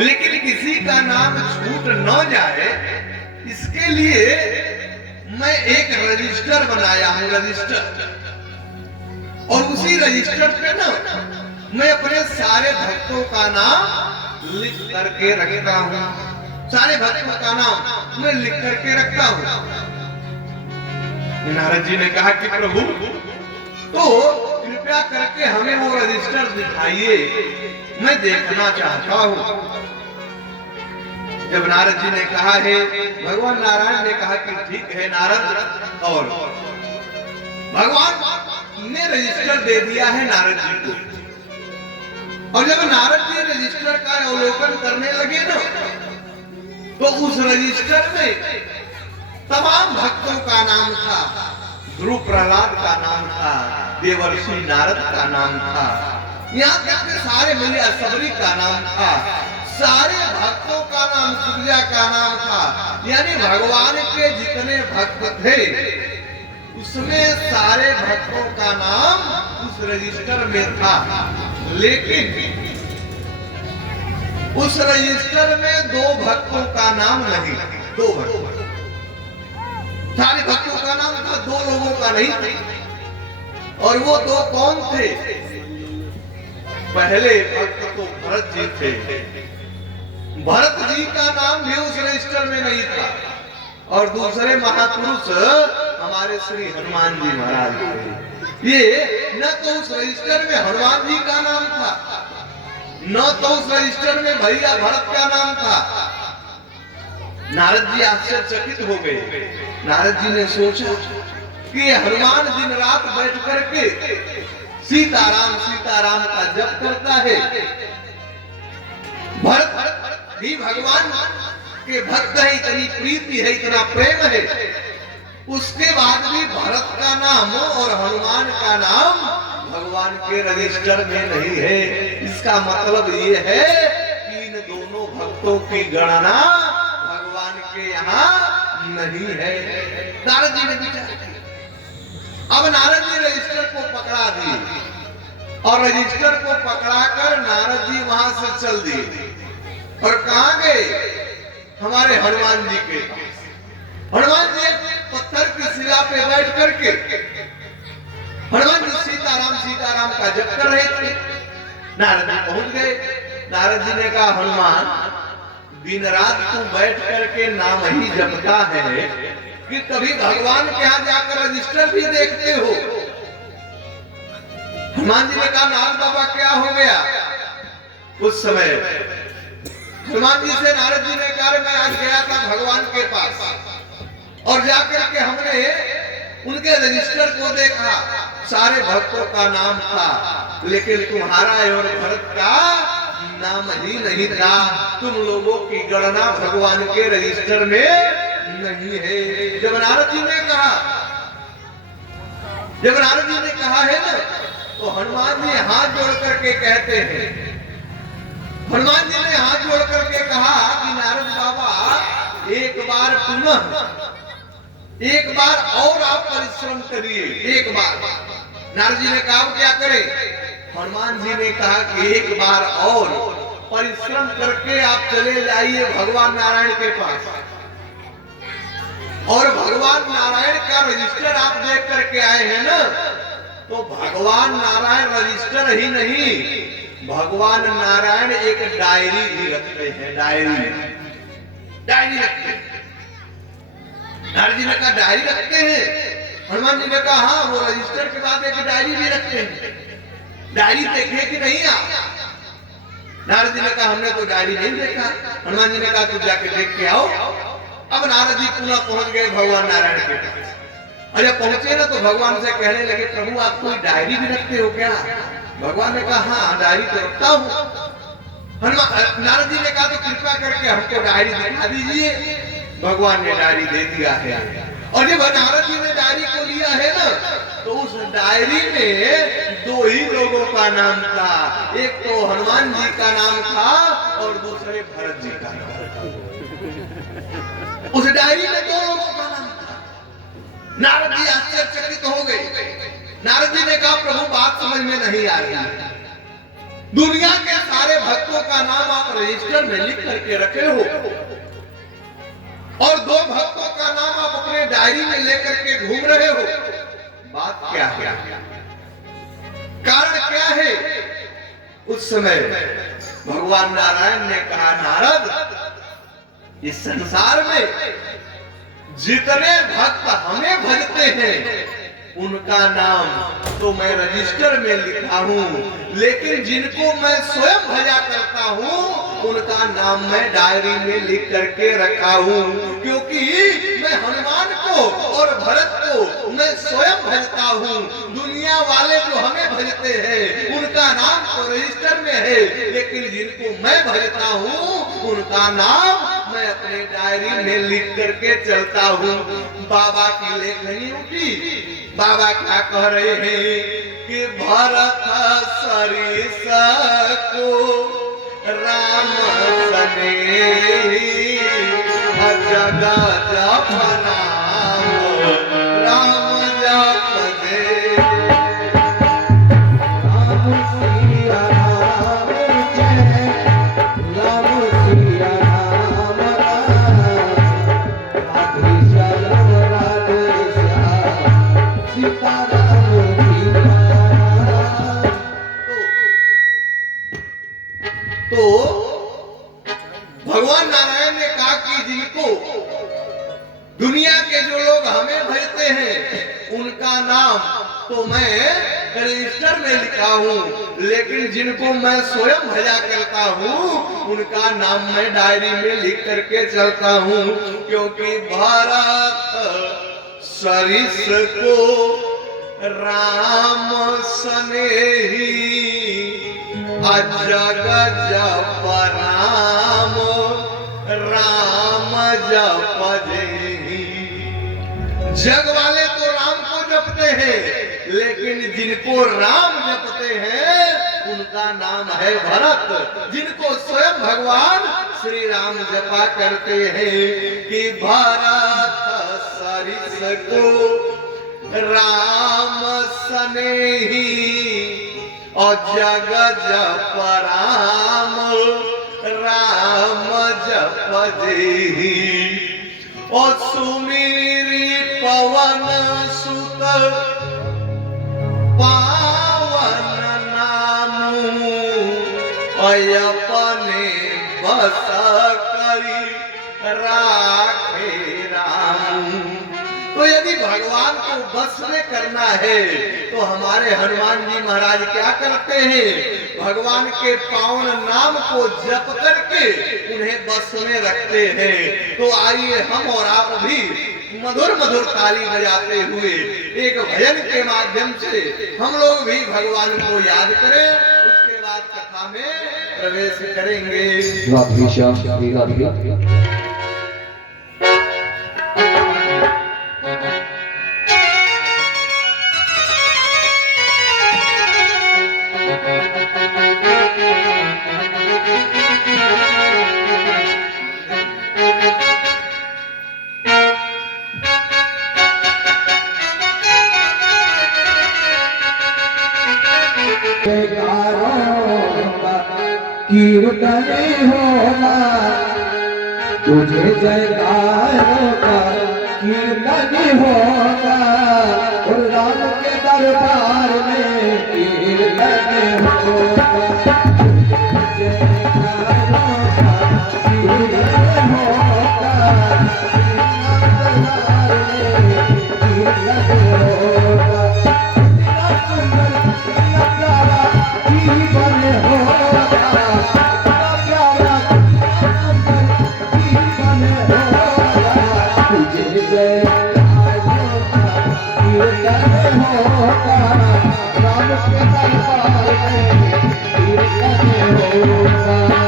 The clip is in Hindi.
लेकिन किसी का नाम छूट न जाए इसके लिए मैं एक रजिस्टर बनाया हूं, रजिस्टर। और उसी रजिस्टर पे ना मैं अपने सारे भक्तों का नाम लिख करके रखता हूं, सारे भक्तों का नाम मैं लिख करके रखता हूं। नारद जी ने कहा कि प्रभु तो कृपया करके हमें वो रजिस्टर दिखाइए, मैं देखना चाहता हूं। जब नारद जी ने कहा है, भगवान नारायण ने कहा कि ठीक है नारद, और भगवान ने रजिस्टर दे दिया है नारद जी को। और जब नारद जी रजिस्टर का अवलोकन करने लगे ना, तो उस रजिस्टर में तमाम भक्तों का नाम था। ध्रुव प्रहलाद का नाम था, देवर्षि नारद का नाम था, यहाँ तक के सारे मिले सबरी का नाम था, सारे भक्तों का नाम, सुरजा का नाम था। यानी भगवान के जितने भक्त थे उसमें सारे भक्तों का नाम उस रजिस्टर में था। लेकिन उस रजिस्टर में दो भक्तों का नाम नहीं, दो भक्तों, सारे भक्तों का नाम था, दो लोगों का नहीं। और वो दो कौन थे? पहले भक्त तो भरत जी थे, भरत जी का नाम भी उस रजिस्टर में नहीं था। और दूसरे महापुरुष हमारे श्री हनुमान जी महाराज थे। ये न तो उस रजिस्टर में हनुमान जी का नाम था, न तो उस रजिस्टर में भैया भरत का नाम था। नारद जी आश्चर्यचकित हो गए। नारद जी ने सोचा कि हनुमान दिन रात बैठ करके सीताराम सीताराम का जप करता है, भरत भी भगवान के भक्त है, इतनी प्रीति है, इतना प्रेम है, उसके बाद भी भरत का नाम और हनुमान का नाम भगवान के रजिस्टर में नहीं है। इसका मतलब ये है कि इन दोनों भक्तों की गणना भगवान के यहाँ नहीं है। नारद जी ने विचार किया। अब नारद जी रजिस्टर को पकड़ा दिए और रजिस्टर को पकड़ाकर नारद जी वहां से चल दिए। और कहां गए? हमारे हनुमान जी के पास। हनुमान जी पत्थर की शिला पे बैठ करके हनुमान जी सीताराम सीताराम का जप कर रहे थे। नारद जी पहुंच गए। नारद जी ने कहा, हनुमान दिन रात तू बैठ करके नाम ही जपता है कि कभी भगवान के यहाँ जाकर रजिस्टर भी देखते हो? हनुमान जी ने कहा, नारद बाबा क्या हो गया? उस समय हनुमान जी से नारद जी ने कहा, मैं आज गया था भगवान के पास और जाकर के हमने उनके रजिस्टर को देखा, सारे भक्तों का नाम था, लेकिन तुम्हारा और भरत का नाम ही नहीं था। तुम लोगों की गणना भगवान के रजिस्टर में नहीं है। जब नारद जी ने कहा है ना, तो हनुमान जी हाथ जोड़ करके कहते हैं, हनुमान जी ने हाथ जोड़ करके कहा कि नारद बाबा एक बार पुनः एक बार और आप परिश्रम करिए, एक बार। नारद जी ने कहा क्या करें? हनुमान जी ने कहा कि एक बार और परिश्रम करके आप चले जाइए भगवान नारायण के पास, और भगवान नारायण का रजिस्टर आप देख करके आए हैं ना, तो भगवान नारायण रजिस्टर ही नहीं, भगवान नारायण एक डायरी भी रखते हैं, डायरी रखते हैं। नारद जी ने कहा डायरी रखते हैं? हनुमान जी ने कहा हाँ, वो रजिस्टर के बाद एक डायरी भी रखते हैं। डायरी देखे कि नहीं आप? नारद जी ने कहा हमने तो डायरी नहीं देखा। हनुमान जी ने कहा तू जाके देख के आओ। अब नारद जी पुनः पहुंच गए भगवान नारायण के पास। और जब पहुंचे ना, तो भगवान से कहने लगे, प्रभु आप कोई डायरी भी रखते हो क्या? भगवान ने कहा हाँ, डायरी तो रखता हूं। नारद जी ने कहा तो कृपया करके हमको डायरी दिखा दीजिए। भगवान ने डायरी दे दिया है। और जब नारद जी ने डायरी को लिया है ना, तो उस डायरी में दो ही लोगों का नाम था, एक तो हनुमान जी का नाम था और दूसरे भरत जी का नाम था। उस डायरी में दो लोगों का नाम था। नारद जी आश्चर्यचकित हो गए। नारद जी ने कहा प्रभु बात समझ में नहीं आ रही। दुनिया के सारे भक्तों का नाम आप रजिस्टर में लिख करके रखे हो और 2 भक्तों का नाम आप अपने डायरी में लेकर के घूम रहे हो। बात क्या है? कारण क्या है? उस समय भगवान नारायण ने कहा, नारद, इस संसार में जितने भक्त हमें भजते हैं उनका नाम तो मैं रजिस्टर में लिखा हूं, लेकिन जिनको मैं स्वयं भजा करता हूं उनका नाम मैं डायरी में लिख करके रखा हूं, क्योंकि मैं हनुमान को और भरत को मैं स्वयं भजता हूं। दुनिया वाले जो हमें भजते हैं उनका नाम तो रजिस्टर में है, लेकिन जिनको मैं भजता हूं उनका नाम मैं अपने डायरी में लिख करके चलता हूं। बाबा की लेखनी उठी। बाबा क्या कह रहे हैं कि भरत सरिस को राम सने जग जप नाम राम जप दे। राम सिया राम जय राम सिया राम राधे श्याम राधे श्याम सीताराम तो भगवान नारायण ने कहा कि जिनको दुनिया के जो लोग हमें भजते हैं उनका नाम तो मैं रजिस्टर में लिखा हूं, लेकिन जिनको मैं स्वयं भजा करता हूं उनका नाम मैं डायरी में लिख करके चलता हूं, क्योंकि भारत सरिस को राम सनेही जग जप राम राम जप जेहि। जग वाले तो राम को जपते हैं, लेकिन जिनको राम जपते हैं उनका नाम है भरत, जिनको स्वयं भगवान श्री राम जपा करते हैं कि भरत सरिस को राम सनेही और जग जप राम राम जप जेहि। और सुमिरी पवन सुत पावन नामु अपने बस करी राखे राम। तो यदि भगवान को बस में करना है तो हमारे हनुमान जी महाराज क्या करते हैं? भगवान के पावन नाम को जप करके उन्हें बस में रखते हैं। तो आइए हम और आप भी मधुर मधुर ताली बजाते हुए एक भजन के माध्यम से हम लोग भी भगवान को याद करें, उसके बाद कथा में प्रवेश करेंगे। कीर्तन होना तुझे जयकारों का कीर्तन होगा और राम के दरबार में कीर्तन होगा। जयकारों का कीर्तन होगा दरबार में कीर्तन होगा। जीवन होगा राम के दरबार में कीर्तन होगा।